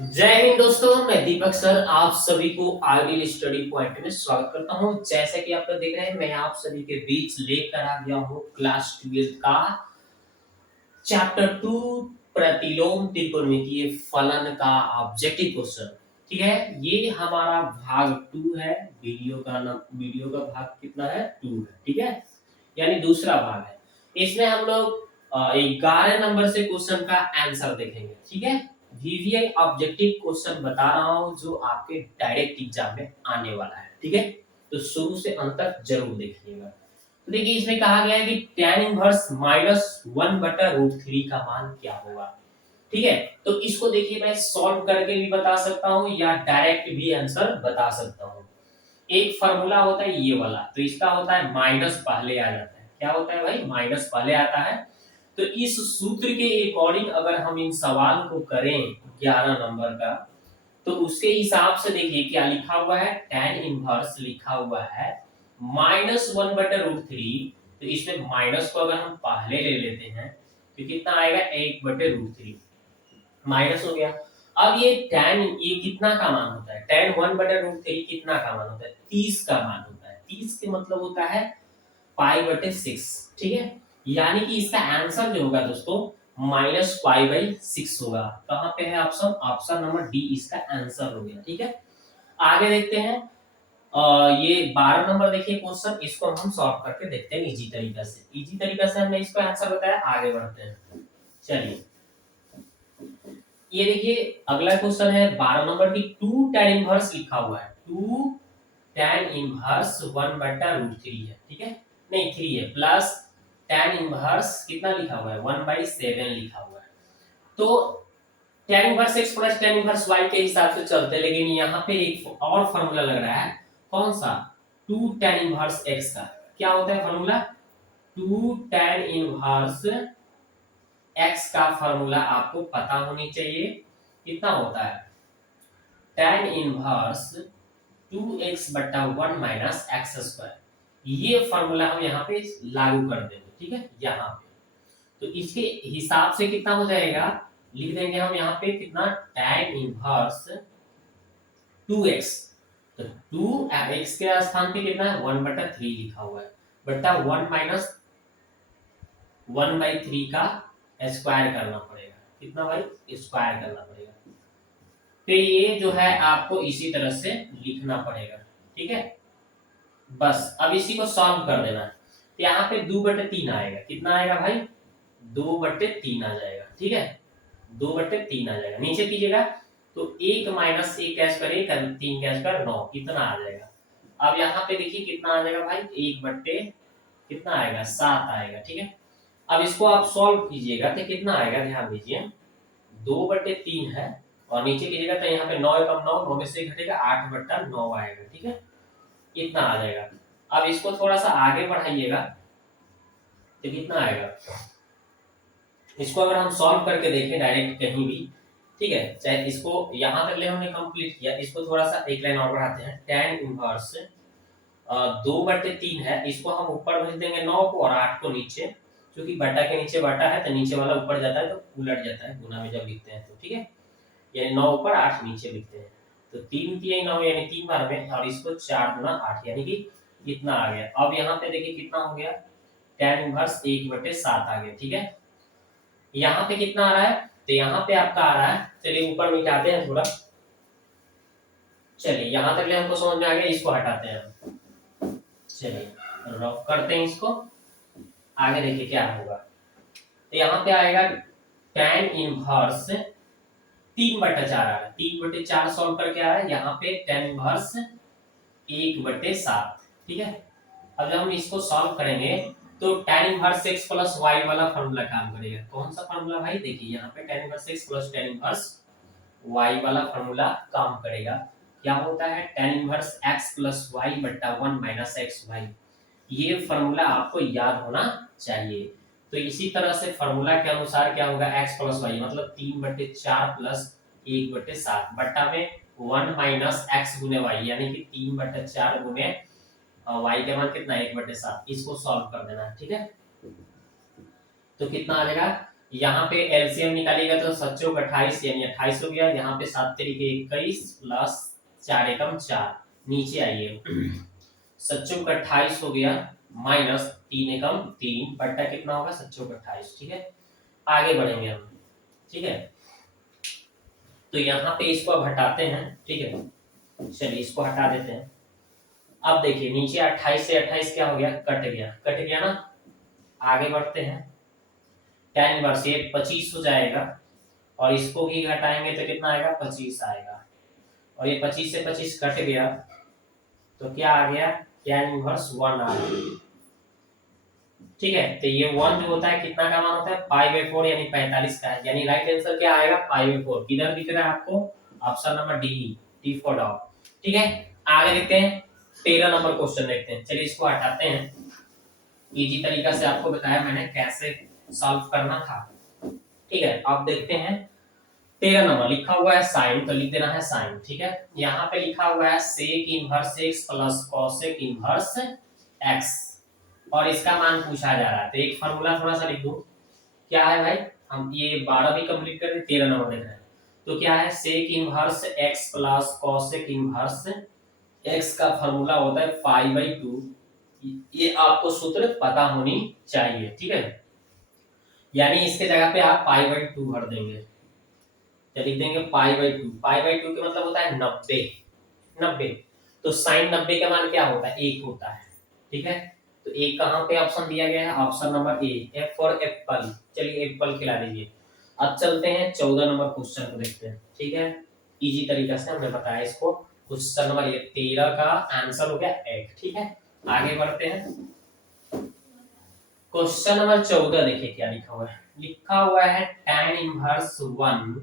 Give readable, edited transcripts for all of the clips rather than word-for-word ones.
जय हिंद दोस्तों, मैं दीपक सर आप सभी को आइडियल स्टडी पॉइंट में स्वागत करता हूं। जैसे कि आप लोग देख रहे हैं, मैं आप सभी के बीच लेकर आ गया हूं क्लास 12 का चैप्टर 2 प्रतिलोम त्रिकोणमितीय फलन का ऑब्जेक्टिव क्वेश्चन। ठीक है, ये हमारा भाग 2 है। वीडियो का भाग कितना है? 2 है। ठीक है, यानी दूसरा भाग है। इसमें हम लोग 11 नंबर से क्वेश्चन का आंसर देखेंगे। ठीक है, वीवीआई ऑब्जेक्टिव क्वेश्चन बता रहा हूं जो आपके डायरेक्ट एग्जाम में आने वाला है। ठीक है, तो शुरू से अंत तक जरूर देखिएगा। तो देखिए, इसमें कहा गया है कि tan इनवर्स -1/√3 का मान क्या होगा। ठीक है, तो इसको देखिए मैं सॉल्व करके भी बता सकता हूं या डायरेक्ट भी आंसर बता सकता हूं। एक फार्मूला होता है ये वाला, तो इसका होता है माइनस पहले आ जाता है। क्या होता है भाई? माइनस पहले आता है। तो इस सूत्र के अकॉर्डिंग अगर हम इन सवाल को करें 11 नंबर का, तो उसके हिसाब से देखिए क्या लिखा हुआ है। tan इनवर्स लिखा हुआ है -1/√3। तो इसमें माइनस को अगर हम पहले ले लेते हैं तो कितना आएगा? 1/√3 माइनस हो गया। अब ये tan ये कितना का मान होता है? tan 1/√3 कितना का मान होता है? 30 का मान होता है। 30 के मतलब होता है π/6। ठीक है, यानी कि इसका आंसर जो होगा दोस्तों -π/6 होगा। कहां पे है ऑप्शन? ऑप्शन नंबर डी इसका आंसर हो गया। ठीक है, आगे देखते हैं। ये 12 नंबर देखिए क्वेश्चन, इसको हम सॉल्व करके देखते हैं इजी तरीका से। इजी तरीका से हमने इसका आंसर बताया, आगे बढ़ते हैं। चलिए, ये देखिए अगला क्वेश्चन है 12 नंबर की। 2 tan इनवर्स लिखा हुआ है। 2 tan इनवर्स 1/√3 है। ठीक है, नहीं 3 है, प्लस tan इनवर्स कितना लिखा हुआ है? 1/7 लिखा हुआ है। तो tan inverse x plus tan inverse y के हिसाब से चलते हैं, लेकिन यहाँ पे एक और फार्मूला लग रहा है। कौन सा? 2 tan इनवर्स x का क्या होता है फार्मूला? 2 tan इनवर्स x का फार्मूला आपको पता होनी चाहिए। कितना होता है? tan inverse 2x/1 minus x square. ये फार्मूला हम यहाँ पे लागू कर देंगे। ठीक है, यहाँ पे तो इसके हिसाब से कितना हो जाएगा, लिख देंगे हम यहाँ पे कितना? tan inverse 2x। तो 2x के स्थान पे कितना है? 1/3 लिखा हुआ है, बटा 1 माइनस 1/3 का स्क्वायर करना पड़ेगा। कितना भाई? स्क्वायर करना पड़ेगा। तो ये जो है आपको इसी तरह से लिखना पड़ेगा। ठीक है, बस अब इसी को सॉल्व कर देना है। तो यहाँ पे 2/3 आएगा। कितना आएगा भाई? 2/3 आ जाएगा। ठीक है, 2/3 आ जाएगा। नीचे कीजिएगा तो 1 माइनस 1 कैश करे 3 कैश कर 9, कितना आ जाएगा? अब यहाँ पे देखिए कितना आ जाएगा भाई? 1/, कितना आएगा? 7 आएगा। ठीक है, अब इसको आप सॉल्व कीजिएगा तो कितना आएगा? ध्यान दीजिए, 2/3 है और नीचे कीजिएगा तो यहाँ पे 9 कम 9, 9 में से घटेगा 8/9 आएगा। ठीक है, इतना आ जाएगा। अब इसको थोड़ा सा आगे बढ़ाइएगा तो कितना आएगा? इसको अगर हम सॉल्व करके देखें डायरेक्ट कहीं भी, ठीक है, चाहे इसको यहां तक ले हमने कंप्लीट किया, इसको थोड़ा सा एक लाइन और बढ़ाते हैं। tan इनवर्स 2/3 है, इसको हम ऊपर भेज देंगे 9 को और 8 को नीचे, क्योंकि बटा के नीचे बटा है तो नीचे वाला ऊपर जाता है तो उलट जाता है गुना में जब लिखते हैं तो। ठीक है, यानी 9 ऊपर 8 नीचे लिखते हैं। तो 3 3 9 यानी 3 बार में, और इसको 4 गुना 8 यानी कि कितना आ गया? अब यहाँ पे देखिए कितना हो गया? tan इनवर्स 1/7 आ गया। ठीक है, यहाँ पे कितना आ रहा है? तो यहाँ पे आपका आ रहा है, चलिए ऊपर मिटाते हैं थोड़ा। चलिए यहाँ तक ले हमको समझ में आ गया, इसको हटाते हैं। चलिए रफ करते हैं इसको, आगे देखिए क्या होगा। तो यहाँ पे आएगा tan इनवर्स 3/4 आ रहा है। 3/4 सॉल्व करके आ रहा है, यहाँ पे tan इनवर्स 1/7। ठीक है, अब जब हम इसको सॉल्व करेंगे तो tan inverse x plus y वाला फार्मूला काम करेगा। कौन सा फार्मूला भाई? देखिए यहाँ पे tan inverse x plus tan inverse y वाला फार्मूला काम करेगा। क्या होता है? tan inverse x plus y बट्टा 1 माइनस एक्स वाई। ये फार्मूला आपको याद होना चाहिए। तो इसी तरह से फार्मूला के अनुसार क्या होगा? x प्लस वाई मतलब 3/4 प्लस 1/7 बट्टा में 1 माइनस एक्स गुने वाई, यानी कि 3/4 गुने y के मान कितना? 1/7। इसको सॉल्व कर देना है। ठीक है, तो कितना आ जाएगा? यहाँ पे एलसीएम निकालिएगा तो 7 चौक 28 यानी 28 हो गया। यहाँ पे 7 तरीके 21 प्लस 4 एकम 4, नीचे आइए 7 चौक 28 हो गया माइनस 3 एकम 3 बट्टा कितना होगा 7 चौक 28। ठीक है, आगे बढ़ेंगे हम। ठीक है, तो यहाँ पे इसको अब हटाते हैं। ठीक है, चलिए इसको हटा देते हैं। अब देखिए नीचे 28 से 28 क्या हो गया, कट गया ना। आगे बढ़ते हैं, tan इनवर्स ये 25 हो जाएगा और इसको भी घटाएंगे तो कितना आएगा 25 आएगा। और ये 25 से 25 कट गया तो क्या आ गया, tan इनवर्स 1 आ गया। ठीक है, तो ये 1 जो होता है कितना का मान होता है π/4 यानी 45 का है। यानी राइट आंसर क्या आएगा π/4। किधर दिख रहा है आपको, option number D for dog. ठीक है, आगे देखते हैं 13 नंबर क्वेश्चन देखते हैं। चलिए इसको हटाते हैं, इजी तरीका से आपको बताया मैंने कैसे सॉल्व करना था। ठीक है, अब देखते हैं 13 नंबर लिखा हुआ है साइन, तो लिख देना है साइन। ठीक है, यहाँ पे लिखा हुआ है sec inverse x plus cosec inverse x और इसका मान पूछा जा रहा है। तो एक फार्मूला थोड़ा सा लिख दूं, क्या है भाई, हम ये 12 भी कंप्लीट कर रहे, 13 नंबर देख रहे हैं। तो क्या है sec inverse x plus cosec inverse x का फार्मूला होता है π/2। ये आपको सूत्र पता होनी चाहिए। ठीक है, यानी इसके जगह पे आप π/2 भर देंगे, तो लिख देंगे π/2। π/2 का मतलब होता है 90। तो साइन 90 का मान क्या होता है, 1 होता है। ठीक है, तो एक कहां पे ऑप्शन दिया गया है, option number A, F for Apple. चलिए एप्पल खिला दीजिए। अब चलते हैं 14 नंबर क्वेश्चन को देखते हैं। ठीक है, इजी तरीका से हमने बताया इसको। क्वेश्चन नंबर ये 13 का आंसर हो गया 8। ठीक है, आगे बढ़ते हैं। क्वेश्चन नंबर 14 देखिए क्या लिखा हुआ है। लिखा हुआ है tan इनवर्स 1,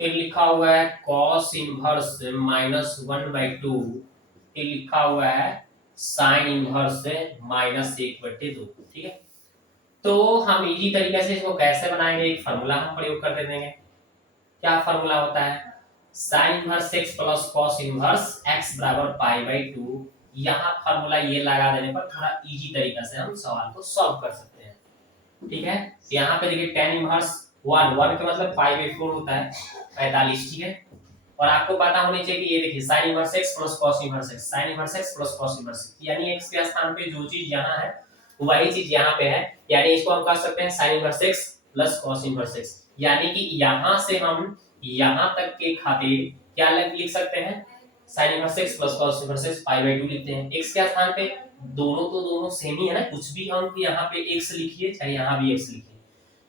फिर लिखा हुआ है cos इनवर्स -1/2, फिर लिखा हुआ है sin इनवर्स -1/2। ठीक है, तो हम इजी तरीके से इसको कैसे बनाएंगे, एक फार्मूला हम प्रयोग कर देंगे। क्या फार्मूला होता है, sin inverse x plus cos inverse x बराबर π/2। यहाँ फार्मूला ये लगा देने पर थोड़ा इजी तरीका से हम सवाल को सॉल्व कर सकते हैं। ठीक है, यहाँ पे देखिए tan इनवर्स 1 का मतलब π/4 होता है 45। ठीक है, और आपको पता होनी चाहिए कि ये देखिए sin inverse x plus cos inverse x, sin inverse x plus cos inverse x, यानी x के स्थान पे जो चीज यहाँ है वही चीज यहाँ पे है। यानी इसको हम कह सकते हैं sin inverse x plus cos inverse x। यानी कि यहाँ से हम यहाँ तक के खातिर क्या लिख सकते हैं, sin inverse x plus cos inverse x π/2 लिखते हैं। x के स्थान पे दोनों तो दोनों सेम ही है ना, कुछ भी हम यहाँ पे x लिखिए चाहे यहाँ भी x लिखिए,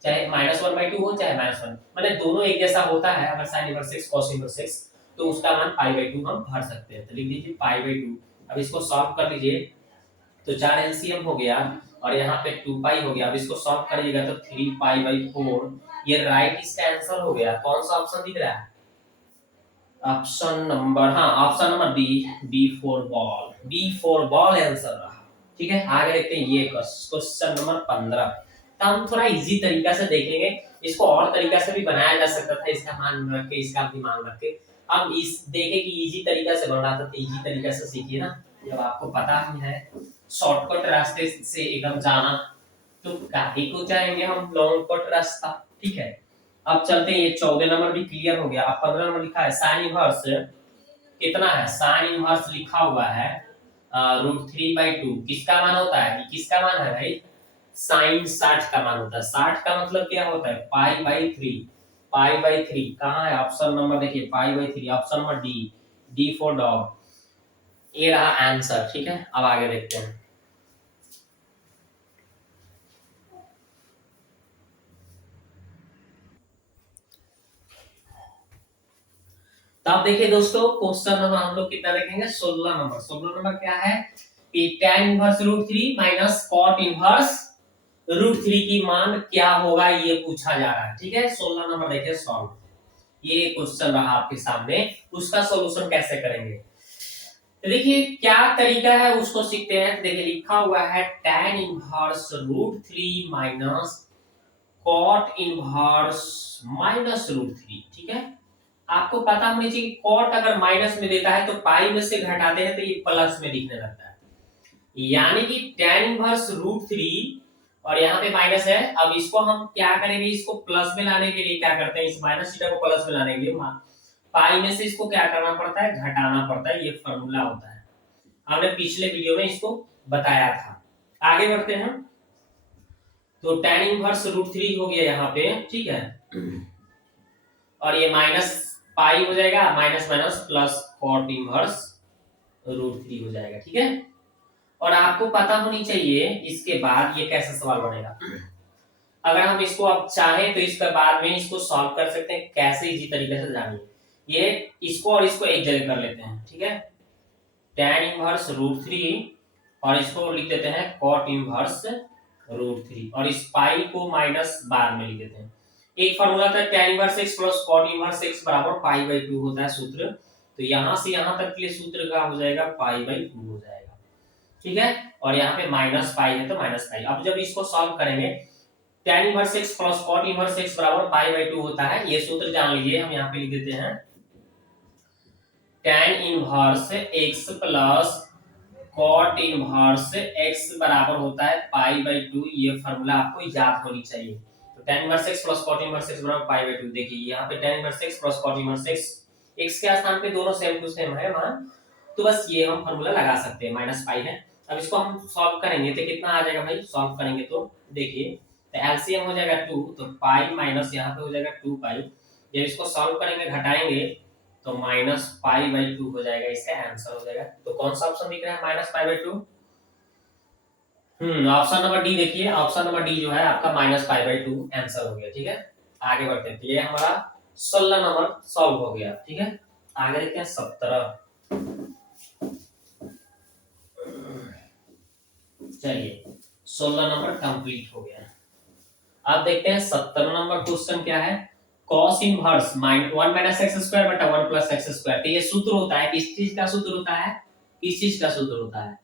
चाहे -1/2 हो चाहे -1, मतलब दोनों एक जैसा होता है। अगर sin inverse x cos inverse x तो उसका मान π/2 हम भर सकते हैं। तो लिख दीजिए π/2। अब इसको सॉल्व कर लीजिए तो 4 एलसीएम हो गया और यहाँ पे 2π हो गया। अब इसको सॉल्व करिएगा तो 3π/4, ये राइट इसका आंसर हो गया। कौन सा ऑप्शन दिख रहा है, ऑप्शन नंबर, हाँ option number B for ball answer रहा। ठीक है, आगे देखते हैं ये क्वेश्चन नंबर 15। तो हम थोड़ा इजी तरीका से देखेंगे, इसको और तरीका से भी बनाया जा सकता था, इसका मान रख के इसका भी मान रख के। हम इस देखे कि इजी तरीका से बन रहा था, तो इजी तरीका से सीखिए ना। जब आपको पता ही है शॉर्टकट रास्ते से एकदम जाना, तो काहे को जाएंगे हम लॉन्ग कट रास्ता। ठीक है, अब चलते हैं, ये 14 नंबर भी क्लियर हो गया। अब 15 नंबर लिखा है साइन इनवर्स कितना है, साइन इनवर्स लिखा हुआ है √3/2। किसका मान होता है, ये किसका मान है भाई, साइन 60 का मान होता है। 60 का मतलब क्या होता है π/3 कहाँ है, ऑप्शन नंबर देखिए π/3, option number D for dog. ये रहा आंसर। ठीक है, अब आगे देखते हैं। तो आप देखिए दोस्तों क्वेश्चन नंबर हम लोग कितना देखेंगे, 16 नंबर। 16 नंबर क्या है कि tan inverse √3 minus cot inverse √3 की मान क्या होगा, ये पूछा जा रहा है। ठीक है, 16 नंबर देखिए सॉल्व। ये क्वेश्चन रहा आपके सामने, उसका सॉल्यूशन कैसे करेंगे। तो देखिए क्या तरीका है उसको सीखते हैं। देखिए लिखा हुआ है tan inverse √3 minus cot inverse -√3। ठीक है, आपको पता होनी चाहिए कॉट अगर माइनस में देता है तो पाई में से घटाते हैं तो ये प्लस में दिखने लगता है। यानी कि tan इनवर्स √3 और यहाँ पे माइनस है। अब इसको हम क्या करेंगे, इसको प्लस में लाने के लिए क्या करते हैं, इस माइनस थीटा को प्लस में लाने के लिए पाई में से इसको क्या करना पड़ता है, घटाना पड़ता है। ये फॉर्मूला होता है, हमने पिछले वीडियो में इसको बताया था। आगे बढ़ते हैं। तो tan इनवर्स √3 हो गया यहाँ पे, ठीक है। और ये माइनस पाई हो जाएगा, minus minus plus cot inverse √3 हो जाएगा, ठीक है। और आपको पता होनी चाहिए इसके बाद ये कैसा सवाल बनेगा। अगर हम इसको अब चाहें तो इसके बाद में इसको सॉल्व कर सकते हैं, कैसे इजी तरीके से जानिए। ये इसको और इसको एक जगह कर लेते हैं, ठीक है। tan इनवर्स √3 और इसको लिख देते हैं cot इनवर्स √3 और इस पाई को माइनस बार में लिख देते हैं। एक फॉर्मूला था tan inverse x plus cot inverse x बराबर पाई/2 होता है सूत्र। तो यहां से यहां तक के लिए सूत्र का हो जाएगा पाई/2 हो जाएगा, ठीक है। और यहाँ पे माइनस पाई है तो माइनस पाई। अब जब इसको सॉल्व करेंगे tan inverse x plus cot inverse x बराबर पाई/2 होता है। ये सूत्र जान लीजिए, हम यहाँ पे लिख देते हैं tan inverse x plus cot inverse x बराबर होता है पाई/2। ये फार्मूला आपको याद होनी चाहिए। तो tan inverse x plus cot inverse x बराबर पाई/2। देखिए यहाँ पे tan inverse x plus cot inverse x के स्थान पे दोनों सेम टू सेम है वहां, तो बस ये हम फार्मूला लगा सकते हैं, माइनस पाई है। अब इसको हम सॉल्व करेंगे तो कितना आ जाएगा भाई, सॉल्व करेंगे तो देखिए, तो एलसीएम हो जाएगा 2, तो पाई माइनस यहाँ पे हो जाएगा 2 पाई। जब इसको सॉल्व करेंगे घटाएंगे तो माइनस पाई/2 हो जाएगा, इसका आंसर हो जाएगा। तो कौन सा ऑप्शन दिख रहा है, माइनस पाई/2। ऑप्शन नंबर डी देखिए, ऑप्शन नंबर डी जो है आपका माइनस पाई/2 आंसर हो गया, ठीक है। आगे बढ़ते हैं। तो ये हमारा 16 नंबर सॉल्व हो गया, ठीक है। आगे देखते हैं 17। चलिए 16 नंबर कंप्लीट हो गया। अब देखते हैं 17 नंबर क्वेश्चन क्या है। cos inverse 1 minus x square बटा 1 प्लस एक्स स्क्वायर। तो ये सूत्र होता है, किस चीज का सूत्र होता है, किस चीज का सूत्र होता है,